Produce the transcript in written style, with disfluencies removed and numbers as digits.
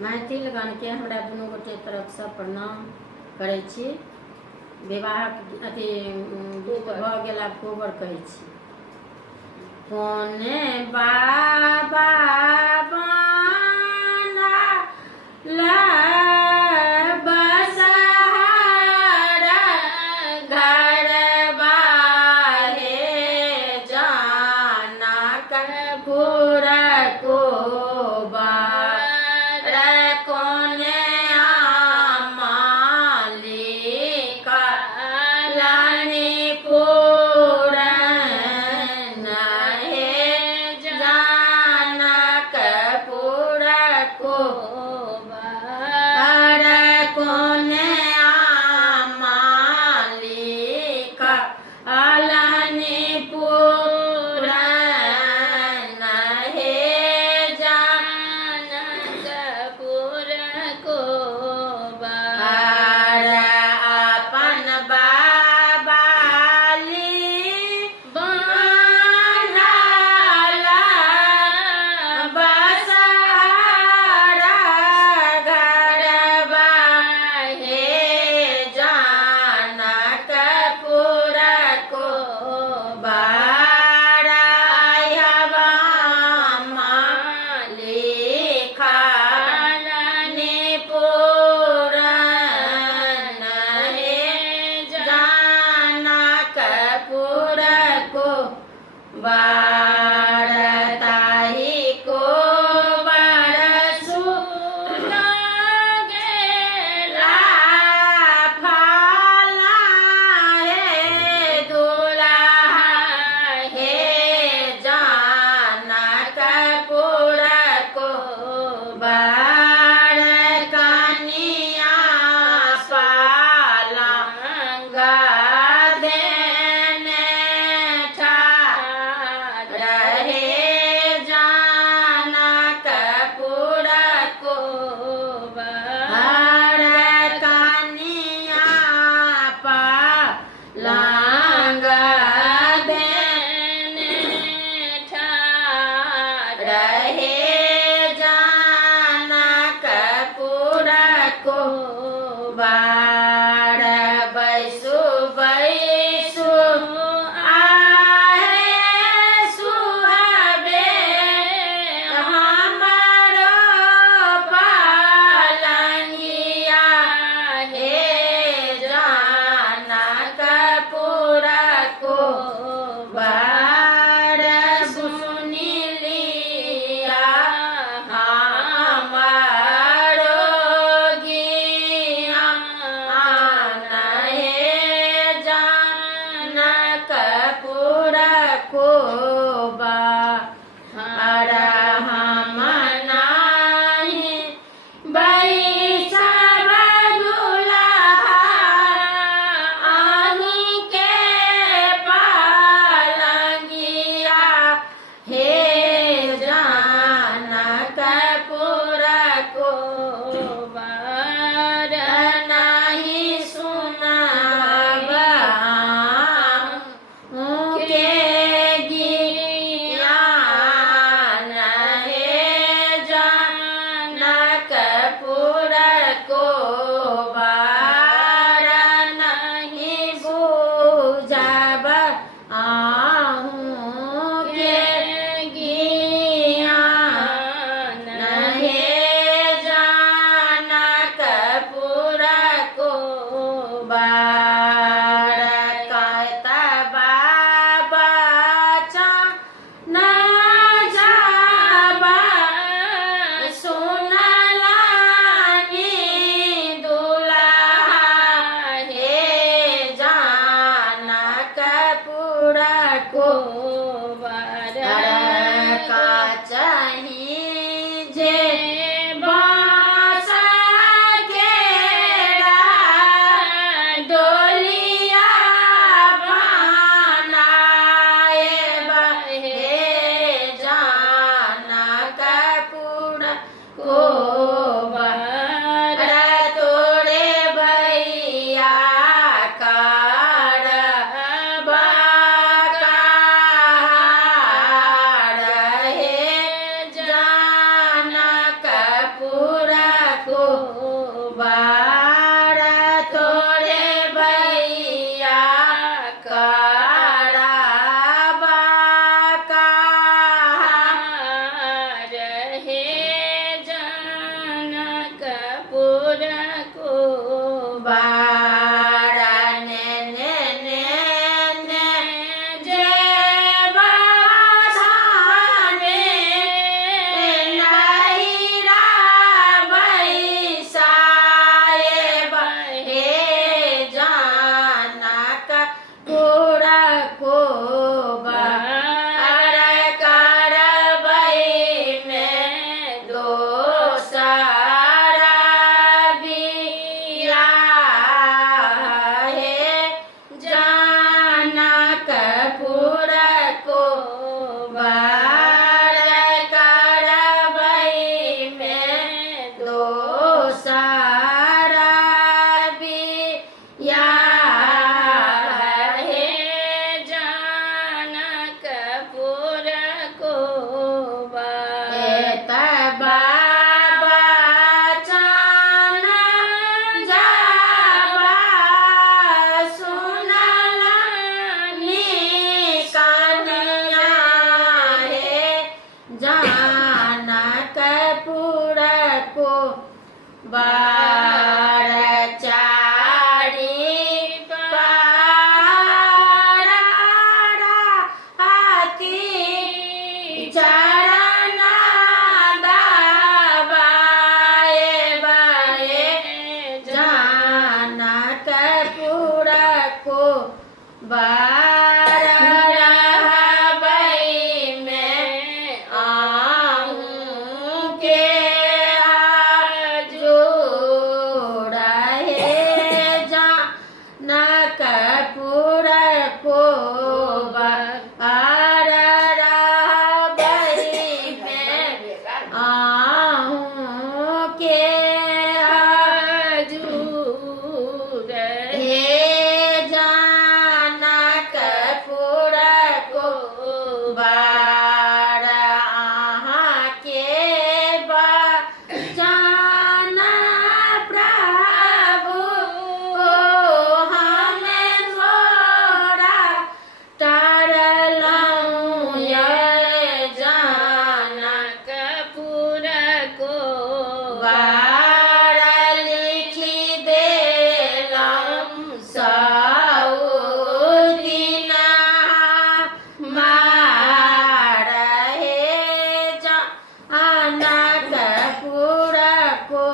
मैथिल गानके हमरा दुनू गोटे तरफसँ प्रणाम करै छी। विवाहक अथी गीत भऽ गेल, आब कोबर कहै छी। कोने बाबा बनला बसहारा घरबा हे जनकपुर कोबर कोने आमालिका लानीपुर हे जनकपुर कोबर कोने आमालिका लानीपुर हे जनकपुर कोबर अपन बाबाली बनला बसहारा घरबा हे जनकपुर कोबर हवा मालिका लानीपुर हे जनकपुर कोबर ताहि कोबर सुत गेला फला हे दुल्हा हे जनकपुर कोबर कनिया पालंग देने ठाढ़ हे जनकपुर कोबर कनिया पालंग देने ठाढ़ हे जनकपुर कोबर बैसु बैसु आहे सुहबे हमरो पालंगिया हे जनकपुर कोबर सुनि लिया हमारो गीत के जोड़ा है जनक पुर को बरी में आहूँ के हे जनक पुर को बार आहाँ के बचन प्रभु हमें थोड़ा तरलऊँ ये जनक पुर को बार लिखी देलऊँ सऊदिना मार हे जनक पुर को